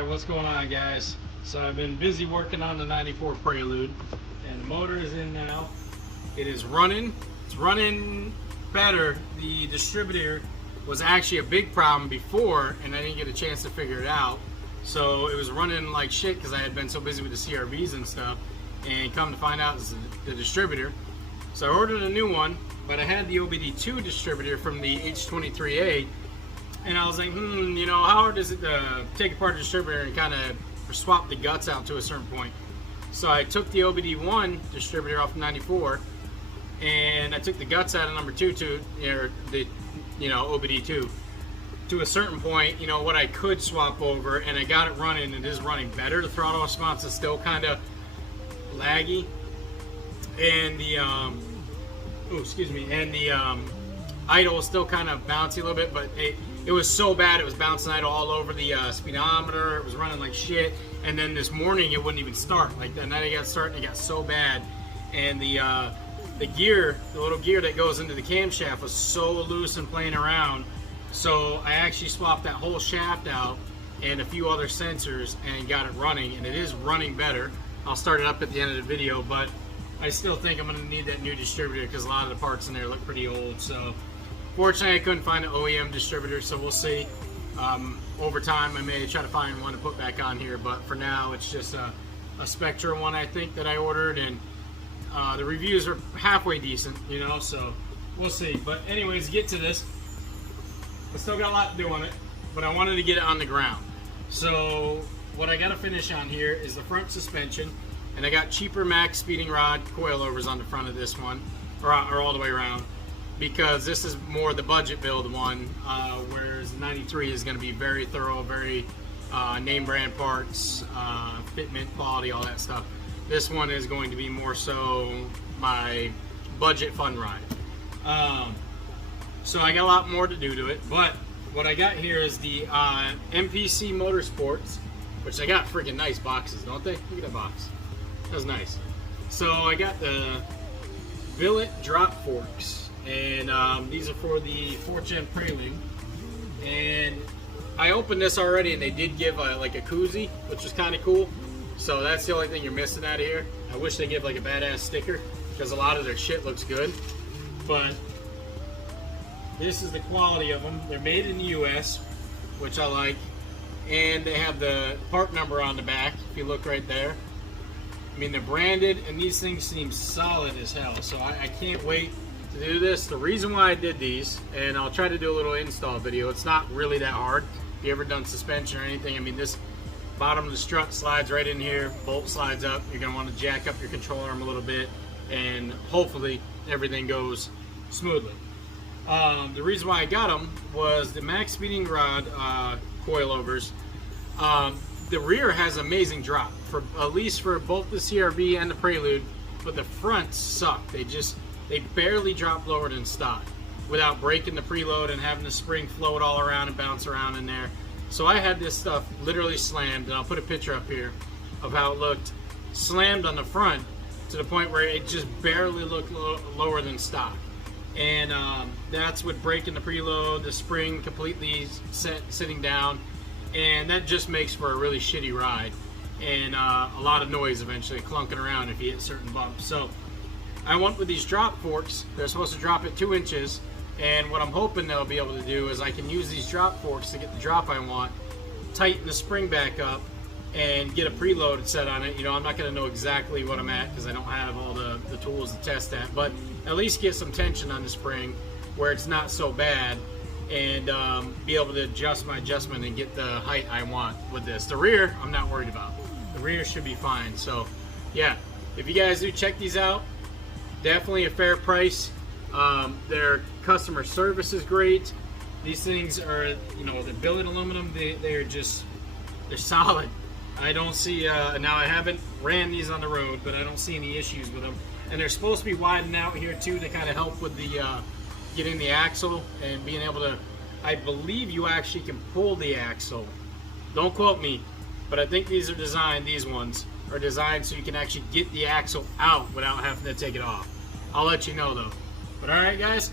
Alright, what's going on, guys? So I've been busy working on the 94 Prelude, and the motor is in now. It is running. It's running better. The distributor was actually a big problem before, and I didn't get a chance to figure it out. So it was running like shit because I had been so busy with the CRVs and stuff, and come to find out it's the distributor. So I ordered a new one, but I had the OBD2 distributor from the H23A, and I was like, you know, how hard is it to take apart the distributor and kind of swap the guts out to a certain point? So I took the OBD1 distributor off of 94, and I took the guts out of number 2 to, or the, OBD2 to a certain point, what I could swap over, and I got it running. It is running better. The throttle response is still kind of laggy, and the idle is still kind of bouncy a little bit, but it was so bad it was bouncing idle all over the speedometer. It was running like shit, and then this morning it wouldn't even start. Like the night I got started, it got so bad, and the gear, the little gear that goes into the camshaft, was so loose and playing around. So I actually swapped that whole shaft out and a few other sensors and got it running, and it is running better. I'll start it up at the end of the video, but I still think I'm going to need that new distributor because a lot of the parts in there look pretty old. So fortunately, I couldn't find an OEM distributor, so we'll see. Over time, I may try to find one to put back on here, but for now, it's just a Spectra one, I think, that I ordered, and the reviews are halfway decent, so we'll see. But anyways, get to this. I still got a lot to do on it, but I wanted to get it on the ground. So what I got to finish on here is the front suspension, and I got cheaper max speeding rod coilovers on the front of this one, or all the way around, because this is more the budget build one, whereas 93 is going to be very thorough, very name brand parts, fitment, quality, all that stuff. This one is going to be more so my budget fun ride. So I got a lot more to do to it, but what I got here is the MPC MOTORSPORTS, which I got freaking nice boxes, don't they? Look at that box. That's nice. So I got the billet drop forks, and these are for the 4th Gen Prelude. And I opened this already, and they did give like a koozie, which is kind of cool. So that's the only thing you're missing out of here. I wish they give like a badass sticker, because a lot of their shit looks good. But this is the quality of them. They're made in the US, which I like. And they have the part number on the back, if you look right there. I mean, they're branded, and these things seem solid as hell. So I can't wait to do this. The reason why I did these, and I'll try to do a little install video. It's not really that hard. If you ever done suspension or anything, I mean, this bottom of the strut slides right in here, bolt slides up. You're going to want to jack up your control arm a little bit, and hopefully everything goes smoothly. The reason why I got them was the max speeding rod coilovers. The rear has amazing drop, for at least for both the CRV and the Prelude, but the fronts suck. They barely drop lower than stock without breaking the preload and having the spring float all around and bounce around in there. So I had this stuff literally slammed, and I'll put a picture up here of how it looked slammed on the front to the point where it just barely looked lower than stock. And that's with breaking the preload, the spring completely sitting down, and that just makes for a really shitty ride, and a lot of noise eventually, clunking around if you hit certain bumps. So I went with these drop forks. They're supposed to drop at 2 inches, and what I'm hoping they'll be able to do is I can use these drop forks to get the drop I want, tighten the spring back up, and get a preload set on it. I'm not going to know exactly what I'm at because I don't have all the tools to test that, but at least get some tension on the spring where it's not so bad, and be able to adjust my adjustment and get the height I want with this. The rear, I'm not worried about. The rear should be fine. So yeah, if you guys do check these out, definitely a fair price. Their customer service is great. These things are, the billet aluminum, they're solid. I don't see, now I haven't ran these on the road, but I don't see any issues with them. And they're supposed to be widened out here too to kind of help with the getting the axle and being able to, I believe you actually can pull the axle. Don't quote me, but I think these ones are designed so you can actually get the axle out without having to take it off. I'll let you know though. But alright guys,